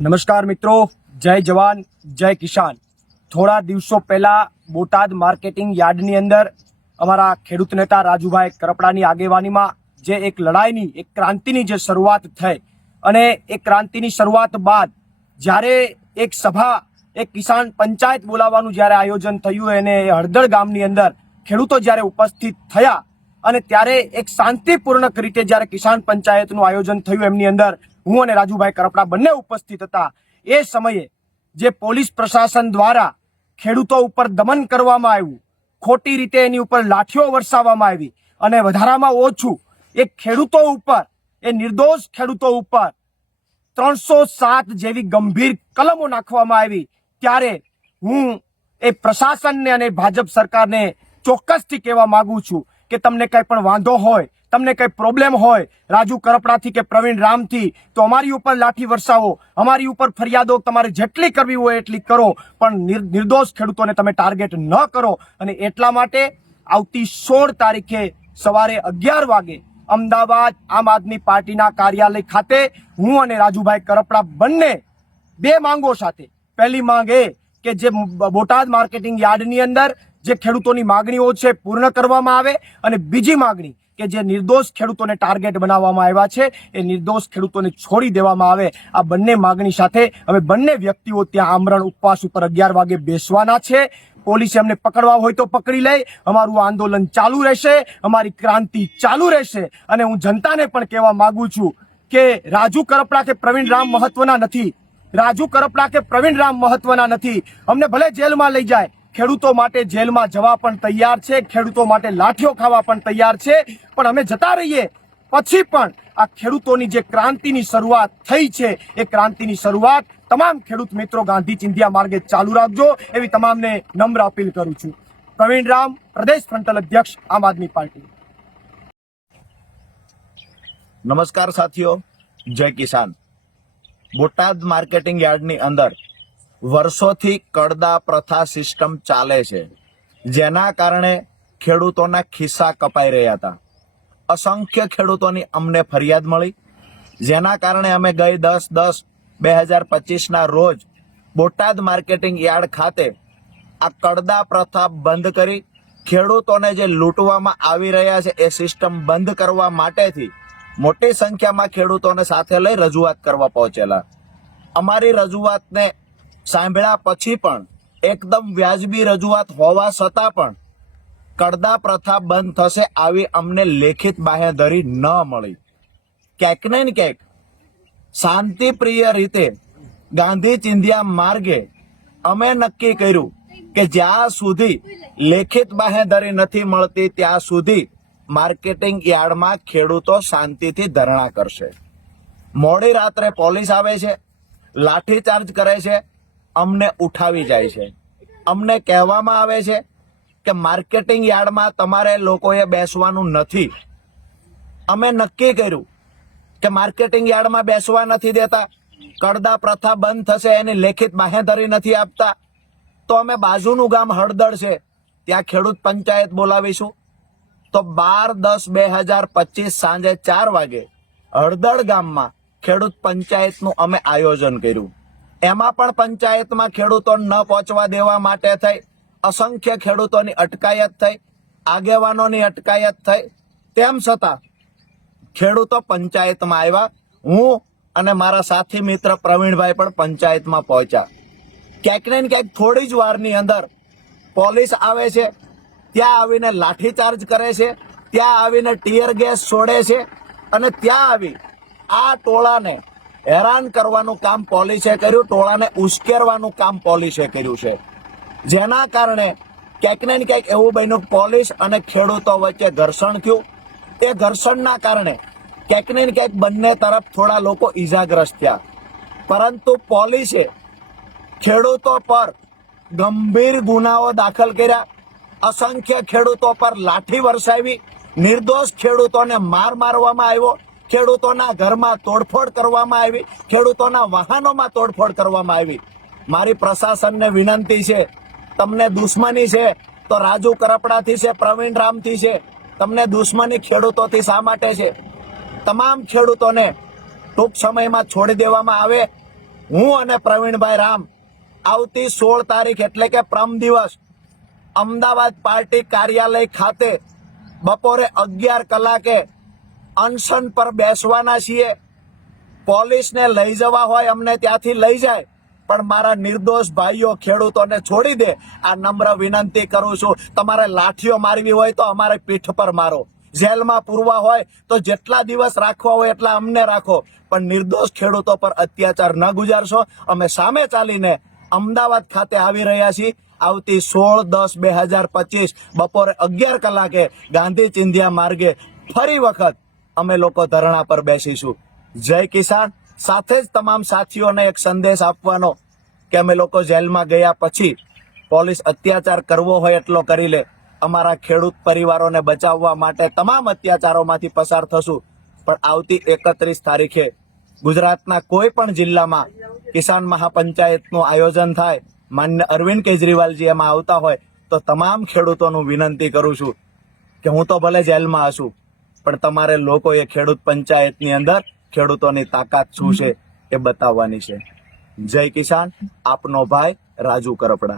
નમસ્કાર મિત્રો, જય જવાન, જય કિસાન. થોડા દિવસો પહેલાં બોટાદ માર્કેટિંગ યાર્ડની અંદર અમારા ખેડૂત નેતા રાજુભાઈ કરપડાની આગેવાનીમાં જે એક લડાઈની, એક ક્રાંતિની જે શરૂઆત થઈ અને એ ક્રાંતિની શરૂઆત બાદ જ્યારે એક સભા, એક કિસાન પંચાયત બોલાવવાનું જ્યારે આયોજન થયું અને એ હળદળ ગામની અંદર ખેડૂતો જ્યારે ઉપસ્થિત થયા અને ત્યારે એક શાંતિપૂર્ણક રીતે જ્યારે કિસાન પંચાયતનું આયોજન થયું, એમની અંદર હું અને રાજુભાઈ કરપડા બંને ઉપસ્થિત હતા. એ સમયે જે પોલીસ પ્રશાસન દ્વારા ખેડૂતો ઉપર દમન કરવામાં આવ્યું, ખોટી રીતે એની ઉપર લાઠીઓ વરસાવવામાં આવી અને વધારામાં ઓછું એ ખેડૂતો ઉપર, એ નિર્દોષ ખેડૂતો ઉપર ત્રણસો સાત જેવી ગંભીર કલમો નાખવામાં આવી. ત્યારે હું એ પ્રશાસનને અને ભાજપ સરકારને ચોક્કસથી કહેવા માંગુ છું કે તમને કંઈ પણ વાંધો હોય તમને કંઈ પ્રોબ્લેમ હોય, રાજુ કરપડાથી કે પ્રવીણ રામથી, તો અમારી ઉપર લાઠી વરસાવો. અમારી ઉપર ફરિયાદો તમારે જેટલી કરવી હોય એટલી કરો, પણ નિર- નિર્દોષ ખેડૂતોને તમે ટાર્ગેટ ન કરો. અને એટલા માટે આવતી સોળ તારીખે સવારે અગિયાર વાગે અમદાવાદ આમ આદમી પાર્ટીના કાર્યાલય ખાતે હું અને રાજુભાઈ કરપડા બંને બે માંગો સાથે, પહેલી માંગ એ કે જે બોટાદ માર્કેટિંગ યાર્ડની અંદર જે ખેડૂતોની માગણીઓ છે પૂર્ણ કરવામાં આવે અને બીજી માગણી કે જે નિર્દોષ ખેડૂતોને ટાર્ગેટ બનાવવામાં આવ્યા છે, એ નિર્દોષ ખેડૂતોને છોડી દેવામાં આવે. આ બંને માગણી સાથે હવે બંને વ્યક્તિઓ ત્યાં આમરણ ઉપવાસ ઉપર અગિયાર વાગે બેસવાના છે. પોલીસે અમને પકડવા હોય તો પકડી લે. અમારું આંદોલન ચાલુ રહેશે. અમારી ક્રાંતિ ચાલુ રહેશે. અને હું જનતાને પણ કહેવા માંગુ છું કે રાજુ કરપડા કે પ્રવીણ રામ મહત્વના નથી. રાજુ કરપડા કે પ્રવીણ રામ મહત્વના નથી. અમને ભલે જેલમાં લઈ જાય ખેડૂતો માટે જેલમાં જવા પણ તૈયાર છે, ખેડૂતો માટે લાઠીઓ ખાવા પણ તૈયાર છે. પણ અમે જતા રહીએ પછી પણ આ ખેડૂતોની જે ક્રાંતિની શરૂઆત થઈ છે, એ ક્રાંતિની શરૂઆત તમામ ખેડૂત મિત્રો ગાંધી ચિંધ્યા માર્ગે ચાલુ રાખજો. એવી તમામને નમ્ર અપીલ કરું છું. પ્રવીણ રામ, પ્રદેશ ફ્રન્ટલ અધ્યક્ષ, આમ આદમી પાર્ટી. નમસ્કાર સાથીઓ, જય કિસાન. બોટાદ માર્કેટિંગ યાર્ડની અંદર વર્ષોથી કડદા પ્રથા સિસ્ટમ ચાલે છે, જેના કારણે ખેડૂતોના ખિસ્સા કપાઈ રહ્યા હતા. અસંખ્ય ખેડૂતોની અમને ફરિયાદ મળી, જેના કારણે અમે ગઈ દસ દસ બે હજાર પચીસના રોજ બોટાદ માર્કેટિંગ યાર્ડ ખાતે આ કડદા પ્રથા બંધ કરી ખેડૂતોને જે લૂંટવામાં આવી રહ્યા છે એ સિસ્ટમ બંધ કરવા માટેથી મોટી સંખ્યામાં ખેડૂતોને સાથે લઈ રજૂઆત કરવા પહોંચેલા. અમારી રજૂઆતને સાંભળ્યા પછી પણ એકદમ વ્યાજબી રજૂઆત હોવા છતાં પણ કડદા પ્રથા બંધ થશે આવી અમને લેખિત બાહેધરી ન મળી. ક્યાંક ને ક્યાંક શાંતિપ્રિય રીતે ગાંધી ચિંધ્યા માર્ગે અમે નક્કી કર્યું કે જ્યાં સુધી લેખિત બાહેધરી નથી મળતી ત્યાં સુધી માર્કેટિંગ યાર્ડમાં ખેડૂતો શાંતિથી ધરણા કરશે. મોડી રાત્રે પોલીસ આવે છે લાઠીચાર્જ કરે છે અમને ઉઠાવી જાય છે. અમને કહેવામાં આવે છે કે માર્કેટિંગ યાર્ડમાં તમારે લોકોએ બેસવાનું નથી. અમે નક્કી કર્યું કે માર્કેટિંગ યાર્ડમાં બેસવા નથી દેતા. કડદા પ્રથા બંધ થશે, એની લેખિત બાહેધરી નથી આપતા. તો અમે બાજુનું ગામ હળદળ છે. ત્યાં ખેડૂત પંચાયત બોલાવીશું. તો બાર દસ બે હજાર પચીસ સાંજે ચાર વાગે હળદળ ગામમાં ખેડૂત પંચાયતનું અમે આયોજન કર્યું. એમાં પણ પંચાયતમાં ખેડૂતો ન પહોંચવા દેવા માટે થઈ, અસંખ્ય ખેડૂતોની અટકાયત થઈ, આગેવાનોની અટકાયત થઈ. તેમ છતાં ખેડૂતો પંચાયતમાં આવ્યા. હું અને મારા સાથી મિત્ર પ્રવીણભાઈ પણ પંચાયતમાં પહોંચ્યા. ક્યાંક ને ક્યાંક થોડી જ વારની અંદર પોલીસ આવે છે, ત્યાં આવીને લાઠીચાર્જ કરે છે, ત્યાં આવીને ટીયર ગેસ છોડે છે અને ત્યાં આવી આ ટોળાને હેરાન કરવાનું કામ પોલીસે કર્યું, ટોળાને ઉશ્કેરવાનું કામ પોલીસે કર્યું છે. જેના કારણે ક્યાંક ને ક્યાંક એવું બન્યું, પોલીસ અને ખેડૂતો વચ્ચે ઘર્ષણ થયું. એ ઘર્ષણના કારણે ક્યાંક ને ક્યાંક બંને તરફ થોડા લોકો ઈજાગ્રસ્ત થયા. પરંતુ પોલીસે ખેડૂતો પર ગંભીર ગુનાઓ દાખલ કર્યા. અસંખ્ય ખેડૂતો પર લાઠી વરસાવી, નિર્દોષ ખેડૂતોને માર મારવામાં આવ્યો. ખેડૂતોના ઘરમાં તોડફોડ કરવામાં આવી, ખેડૂતોના વાહનોમાં તોડફોડ કરવામાં આવી. મારી પ્રશાસનને વિનંતી છે, તમને દુશ્મની છે, તો રાજુ કરપડાથી છે, પ્રવીણ રામથી છે, તમને દુશ્મની ખેડૂતોથી શા માટે છે? તમામ ખેડૂતોને ટૂંક સમયમાં છોડી દેવામાં આવે. હું અને પ્રવીણભાઈ રામ આવતી સોળ તારીખ એટલે કે પ્રમ દિવસ અમદાવાદ પાર્ટી કાર્યાલય ખાતે બપોરે અગિયાર કલાકે અનશન પર બેસવાના છીએ. પોલીસને લઈ જવા હોય અમને ત્યાંથી લઈ જાય. પણ મારા નિર્દોષ ભાઈઓ ખેડૂતોને છોડી દે. આ નમ્ર વિનંતી કરું છું. તમારે લાઠીઓ મારવી હોય તો અમારે પીઠ પર મારો. જેલમાં પૂરવા હોય તો જેટલા દિવસ રાખવા હોય એટલા અમને રાખો. પણ નિર્દોષ ખેડૂતો પર અત્યાચાર ન ગુજારશો. અમે સામે ચાલીને અમદાવાદ ખાતે આવી રહ્યા છીએ. આવતી સોળ દસ બે હજાર પચીસ બપોરે અગિયાર કલાકે ગાંધી ચિંધ્યા માર્ગે ફરી વખત અમે લોકો ધરણા પર બેસીશું. જય કિસાન. સાથે જ તમામ સાથીઓને એક સંદેશ આપવાનો કે અમે લોકો જેલમાં ગયા પછી પોલીસ અત્યાચાર કરવો હોય એટલો કરી લે. અમારા ખેડૂત પરિવારોને બચાવવા માટે તમામ અત્યાચારોમાંથી પસાર થશું. પણ આવતી એકત્રીસ તારીખે ગુજરાતના કોઈ પણ જિલ્લામાં કિસાન મહાપંચાયતનું આયોજન થાય, માન્ય અરવિંદ કેજરીવાલજી એમાં આવતા હોય, તો તમામ ખેડૂતોનું વિનંતી કરું છું કે હું તો ભલે જેલમાં હશું. પણ તમારે લોકોએ ખેડૂત પંચાયતની અંદર ખેડૂતોની તાકાત શું છે એ બતાવવાની છે. જય કિસાન, આપનો ભાઈ રાજુ કરપડા.